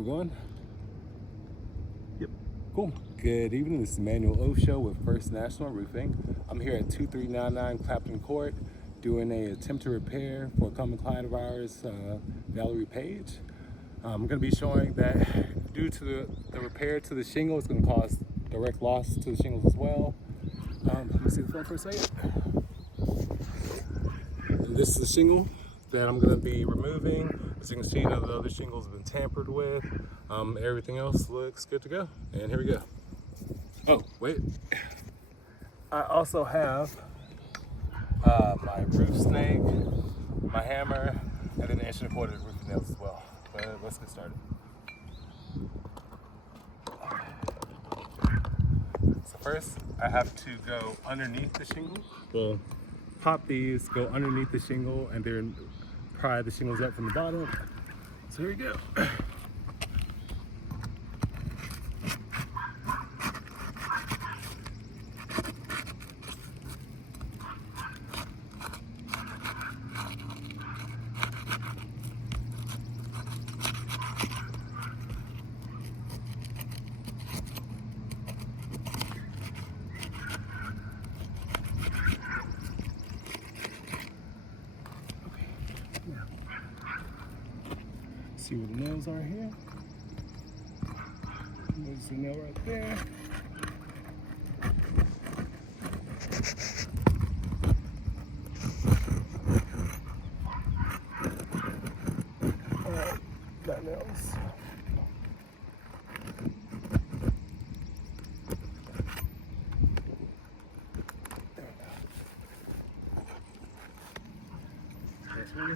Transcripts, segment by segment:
We're going? Yep. Cool. Good evening. This is Emmanuel Osho with First National Roofing. I'm here at 2399 Clapton Court doing a attempt to repair for a common client of ours, Valerie Page. I'm going to be showing that due to the repair to the shingle, it's going to cause direct loss to the shingles as well. Let me see the phone for a second. And this is the shingle that I'm going to be removing. As you can see, none of the other shingles have been tampered with. Everything else looks good to go. And here we go. Oh, wait. I also have my roof snake, my hammer, and then the inch and a quarter roof nails as well. But let's get started. So first, I have to go underneath the shingle. Well, pop these, go underneath the shingle, and then pry the shingles up from the bottom. So here we go. See where the nails are here. There's the nail right there. Alright, got nails. There we go. That's me.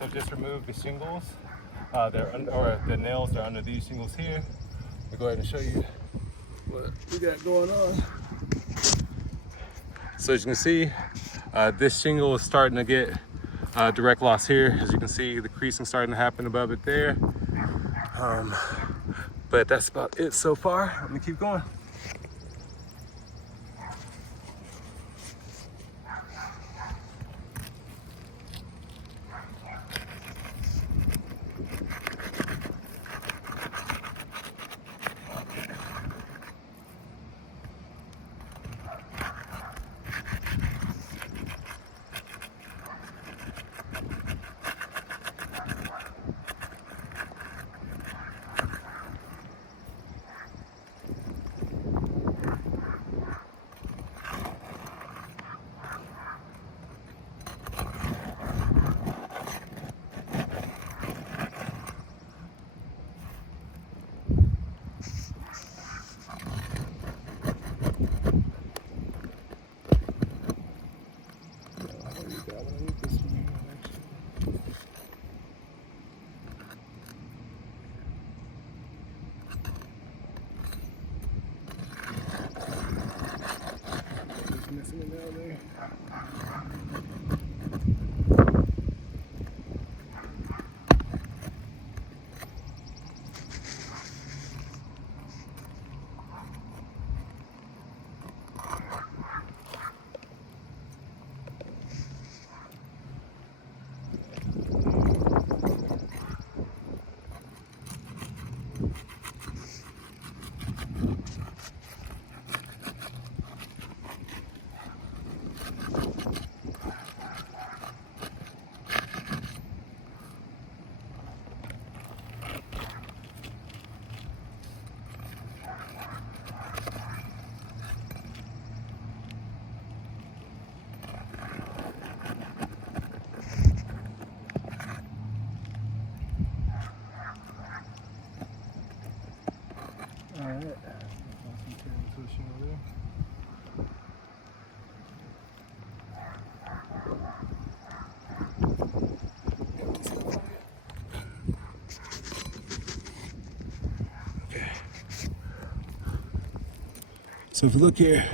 So just remove the shingles. The nails are under these shingles here. I'll go ahead and show you what we got going on. So as you can see, this shingle is starting to get direct loss here. As you can see, the creasing starting to happen above it there. But that's about it so far. Let me keep going. Missing it down there. All right. Okay. So if you look here,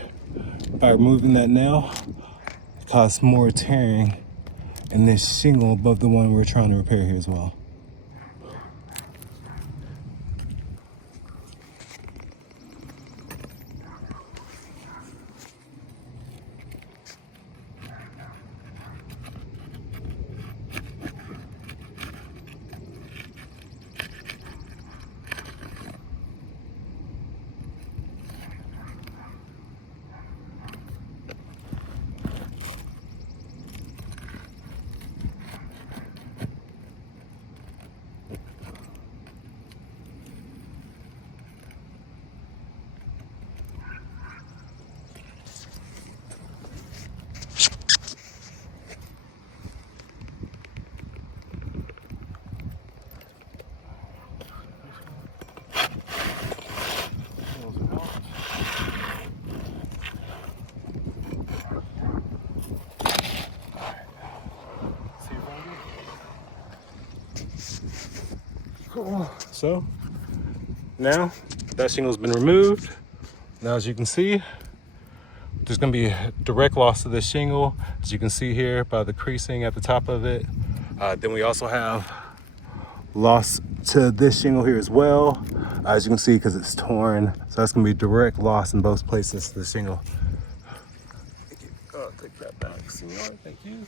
by removing that nail, it caused more tearing in this shingle above the one we're trying to repair here as well. Cool. So now that shingle's been removed. Now, as you can see, there's going to be a direct loss of this shingle, as you can see here by the creasing at the top of it. Then we also have loss to this shingle here as well, as you can see, because it's torn. So that's going to be direct loss in both places to the shingle. Oh, take that back, senor. Thank you.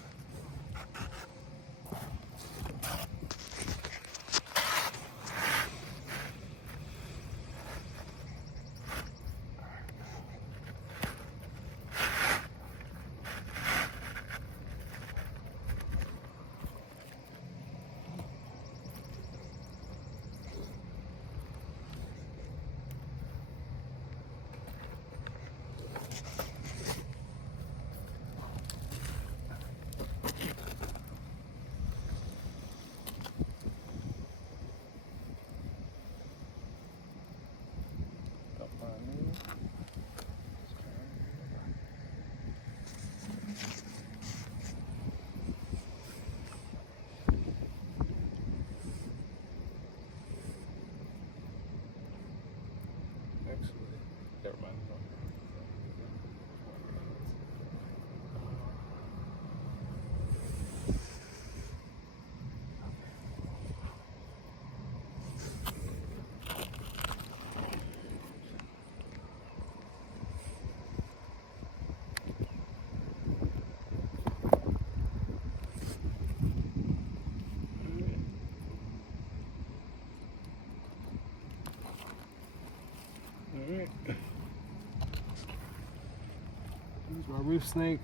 roof snake.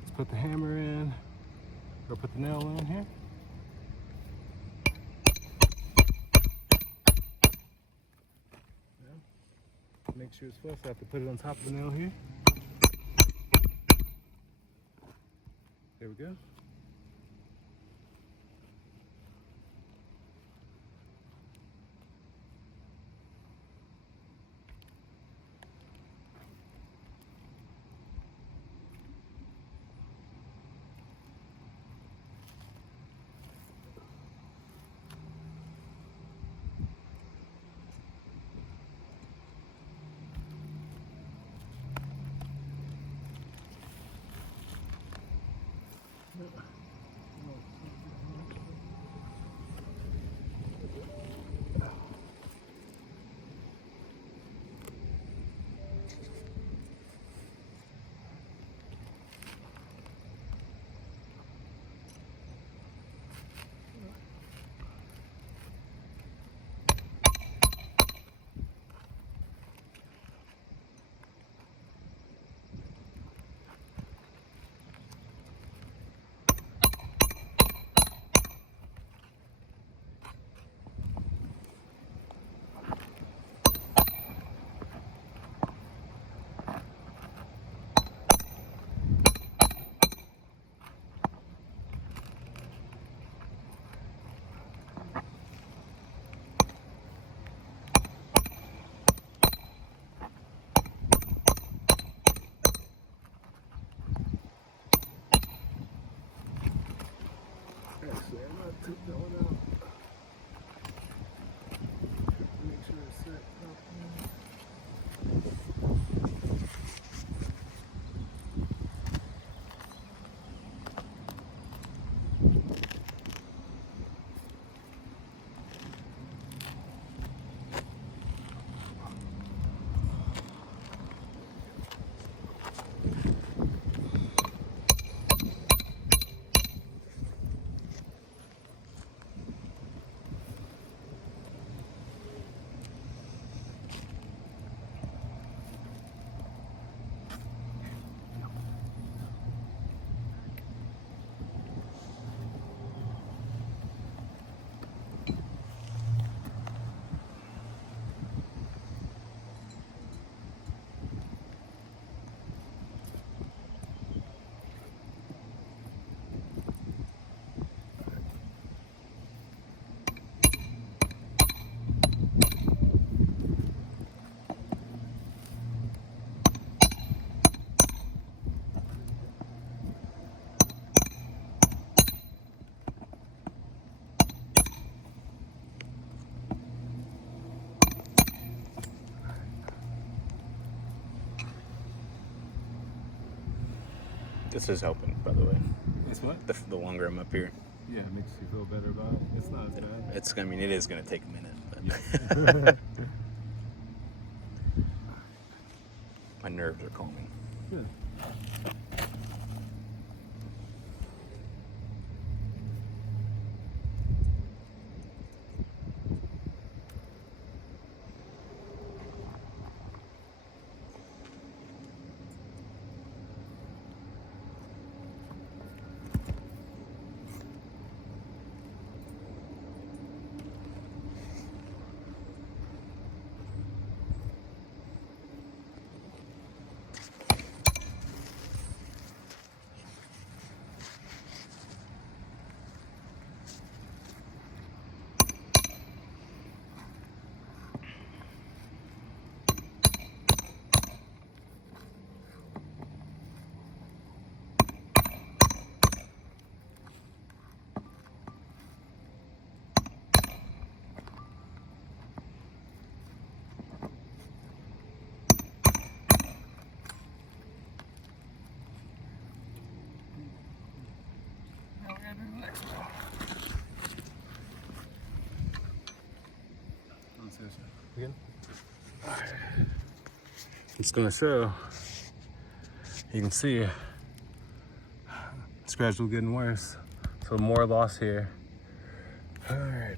Let's put the hammer in, or put the nail in here. Make sure it's flush. I have to put it on top of the nail here. There we go. Actually, I'm gonna take that one out. Make sure it's set properly. This is helping, by the way. It's what? The longer I'm up here, Yeah, it makes you feel better about it. It's not as bad. it's. I mean, it is going to take a minute, but Yeah. my nerves are calming. Good. Again? It's gonna show. You can see it's gradually getting worse. So more loss here. All right.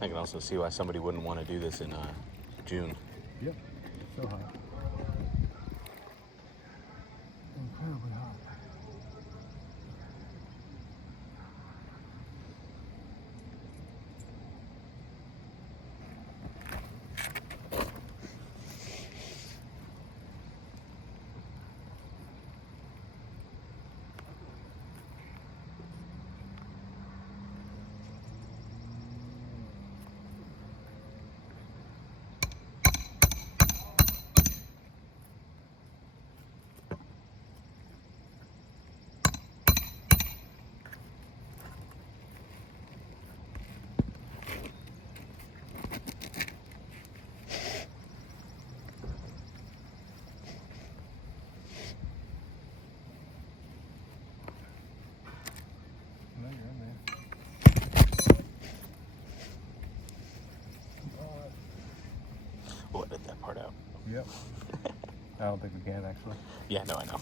I can also see why somebody wouldn't want to do this in June. Yep, so hot. Incredibly hot. We'll edit that part out. Yep. I don't think we can actually. Yeah, no, I know.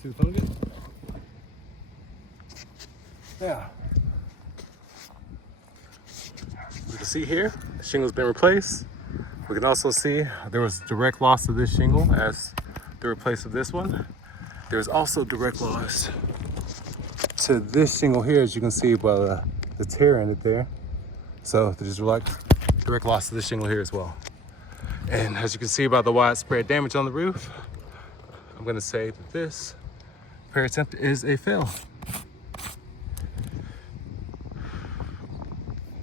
See the phone again? Yeah. You can see here, the shingle's been replaced. We can also see there was direct loss of this shingle as the replace of this one. There's also direct loss to this shingle here, as you can see by the tear in it there. So there's like direct loss to this shingle here as well. And as you can see by the widespread damage on the roof, I'm gonna say that this repair attempt is a fail.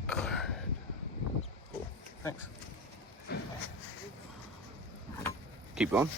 Cool. Thanks. Keep going.